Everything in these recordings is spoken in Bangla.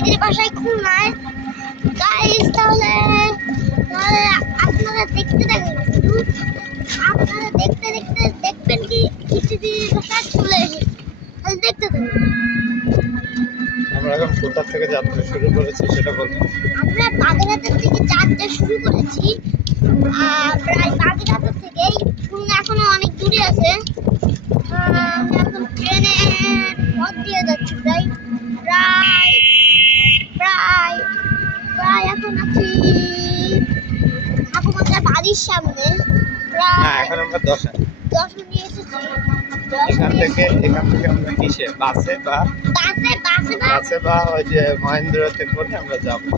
দিদির বাসায় খুলনায়। গাইস তাহলে তাহলে আপনারা দেখতে থাকুন, শুধু আপনারা দেখতে দেখতে দেখবেন কি দিদির বাসায় চলে এসে, তাহলে দেখতে থাকুন। আমরা এখন কোথা থেকে যাত্রা শুরু করেছি সেটা বলবো। আমরা বাগেরহাটের থেকে যাত্রা শুরু করেছি, প্রায় বাগেরহাটের থেকেই খুলনা এখনো অনেক দূরে আছে। আমি এখন ট্রেনের পথ দিয়ে যাচ্ছি, প্রায় প্রায় প্রায় প্রায় এখন আছি ঠাকুমার বাড়ির সামনে। প্রায় এখন আমরা দশা নিয়ে এসেছি। এখান থেকে আমরা কিসে বাসে বা ওই যে মহেন্দ্রতে করে আমরা যাবো।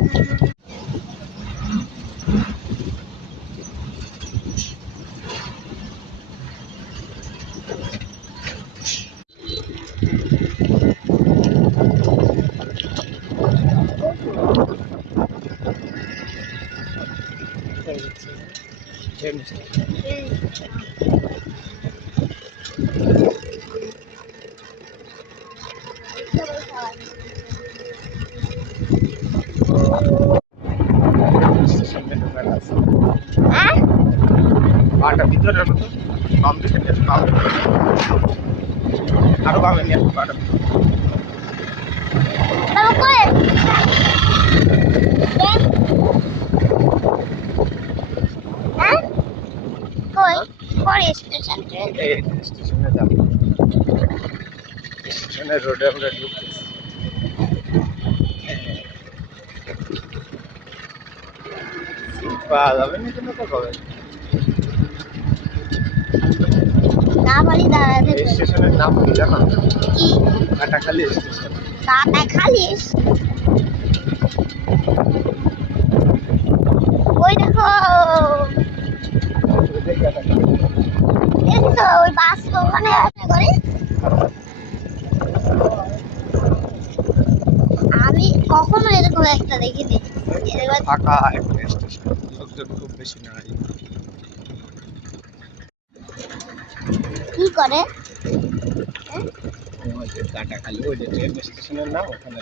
পাটা ভিতরে রাখো তো, বাম দিকে আরো বামে নিয়ে আসো পাটা। স্টেশনে যাবো, স্টেশনের রোডে আমরা ঢুকতেছি। পাওয়া যাবে না কোনো তো কবে এই স্টেশনের নাম কি জানো? কি? কাটাখালী স্টেশন। কাটাখালী? ওই দেখো দেখছো ওই বাস ওখানে করে। আমি কখনো এরকম একটা দেখিনি। ফাঁকা একটা স্টেশন, লোকজন খুব বেশি নাই। কি করে কাটাখালী ওই যে ট্রেন স্টেশনের নাম, ওখানে